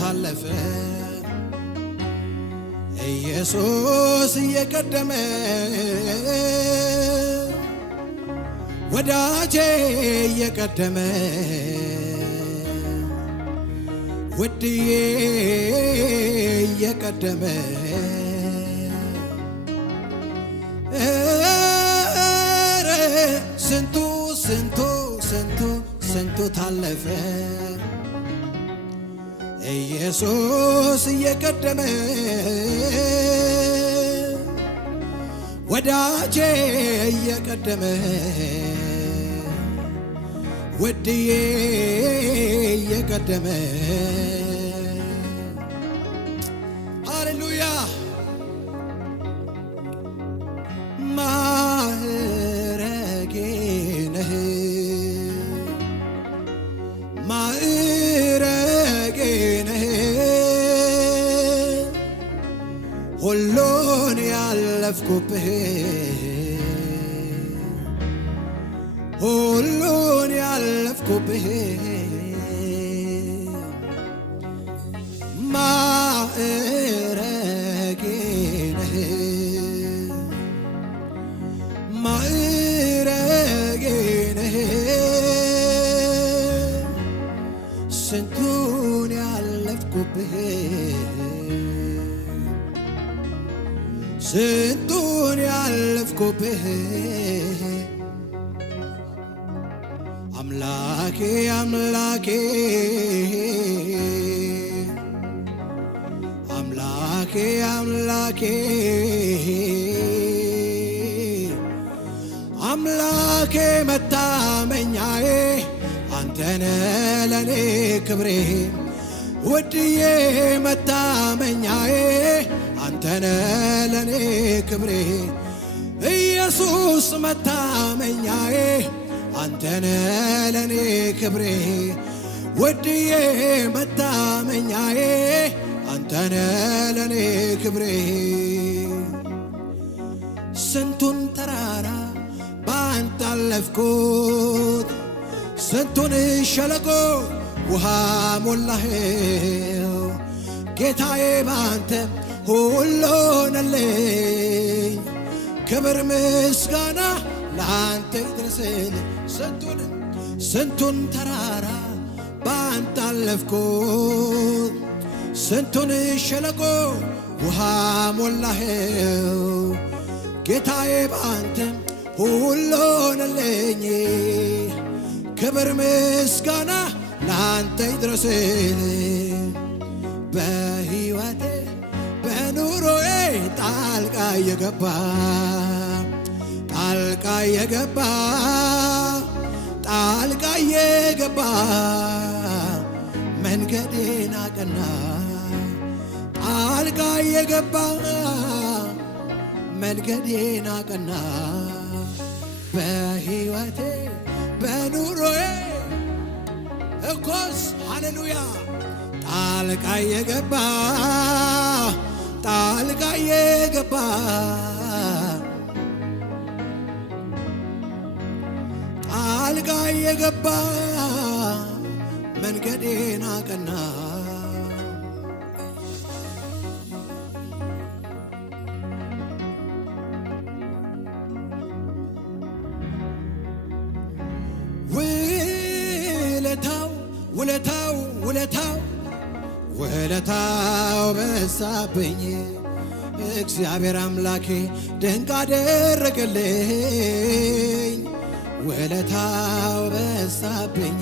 ታለፈ ኢየሱስ እየቀደመ ወዳጄ እየቀደመ ውድዬ እየቀደመ ስንቱ ስንቱ ስንቱ ስንቱ ታለፈ ኢየሱስ እየቀደመ ወዳጄ እየቀደመ ውድዬ እየቀደመ ሃሌሉያ ማዕረጌ ነህ ማዕረጌ ነህ ሁሉን ያለፍኩብህ ሁሉን ያለፍኩብህ ማዕረጌ ነህ ማዕረጌ ነህ ስንቱን ያለፍኩብህ ስንቱን ያለፍኩብህ አምላኬ አምላኬ አምላኬ አምላኬ አምላኬ መታመኛዬ አንተነ ለኔ ክብሬ ውድዬ መታመኛዬ አንተነ ለኔ ክብሬ ኢየሱስ መታመኛዬ አንተነ ለኔ ክብሬ ውድዬ መታመኛዬ አንተነ ለኔ ክብሬ ስንቱን ተራራ ባንተ አለፍኩት ስንቱን ሸለቆ ውሃ ሞላኸው ጌታዬ ባንተ ሁሉ ሆነልኝ ክብር ምስጋና ለአንተ ይድረስልኝ ስንቱን ተራራ ባንተ አለፍኩት ስንቱን ሸለቆ ውሃ ሞላኸው ጌታዬ ባንተ ሁሉ ሆነልኝ ክብር ምስጋና ለአንተ ይድረስልኝ በሕይወቴ በኑሮዬ ጣልቃ የገባ ጣልቃ የገባ ጣልቃ የገባ መንገዴን አቀና ጣልቃ የገባ መንገዴን አቀና በሕይወቴ በኑሮዬ እኮስ ሃሌሉያ ጣልቃ የገባ ጣልቃ የገባ ጣልቃ የገባ መንገዴን አቀና ውለታው ውለታው ውለታው በዛብኝ እግዚአብሔር አምላኬ ድንቅ አደረገልኝ ውለታው በዛብኝ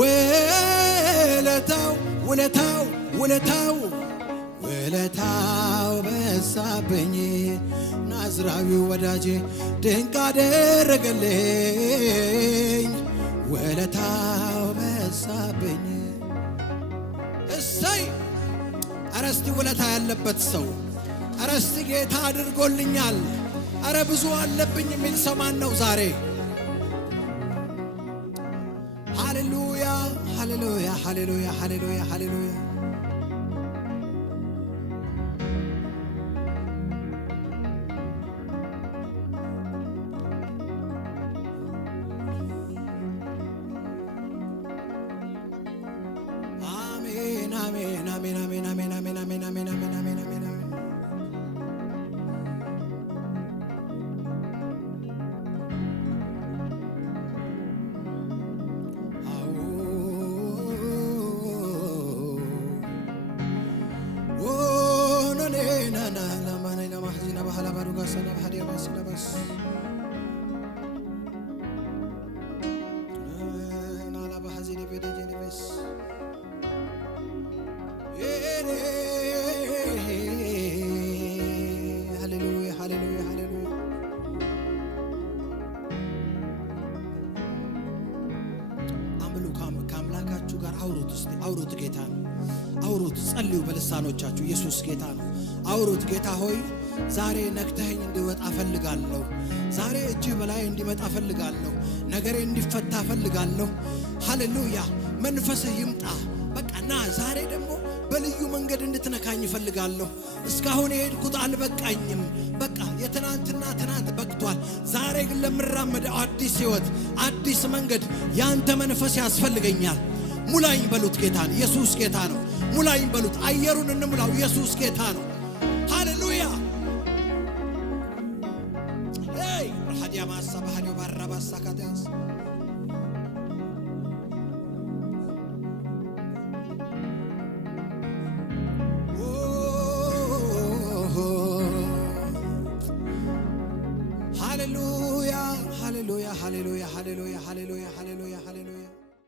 ውለታው ውለታው ውለታው ውለታው በዛብኝ ናዝራዊው ወዳጄ ድንቅ አደረገልኝ ውለታው በዛብኝ እሰይ ኧረ እስቲ ውለታ ያለበት ሰው ኧረ እስቲ ጌታ አድርጎልኛል ኧረ ብዙ አለብኝ የሚል ሰው ማን ነው ዛሬ? ሃሌሉያ ሃሌሉያ ሃሌሉያ ሃሌሉያ ሃሌሉያ አሜን ባሰና ባህዲያ ባስለበስ ናላ ባህዚኒ በደጀኒበስ ሃሌሉያ ሃሌሉያ ሃሌሉያ ከአምላካችሁ ጋር አውሩት። እስቲ አውሩት። ጌታ ነው። አውሩት። ጸልዩ በልሳኖቻችሁ። ኢየሱስ ጌታ ነው። አውሩት። ጌታ ሆይ ዛሬ ነክተኸኝ እንድወጣ ፈልጋለሁ። ዛሬ እጅህ በላይ እንዲመጣ ፈልጋለሁ። ነገሬ እንዲፈታ ፈልጋለሁ። ሃሌሉያ። መንፈስህ ይምጣ። በቃ ና ዛሬ ደግሞ በልዩ መንገድ እንድትነካኝ ፈልጋለሁ። እስካሁን የሄድኩት አልበቃኝም። በቃ የትናንትና ትናንት በቅቷል። ዛሬ ግን ለምራመደው አዲስ ሕይወት፣ አዲስ መንገድ ያንተ መንፈስ ያስፈልገኛል። ሙላኝ በሉት። ጌታን ኢየሱስ ጌታ ነው። ሙላኝ በሉት። አየሩን እንሙላው። ኢየሱስ ጌታ ነው። ሃሌሉያ ሄይ ሐዲያ ማሳባ ሐዲዮ ባራባሳ ካታስ ሃሌሉያ ሃሌሉያ ሃሌሉያ ሃሌሉያ ሃሌሉያ ሃሌሉያ ሃሌሉያ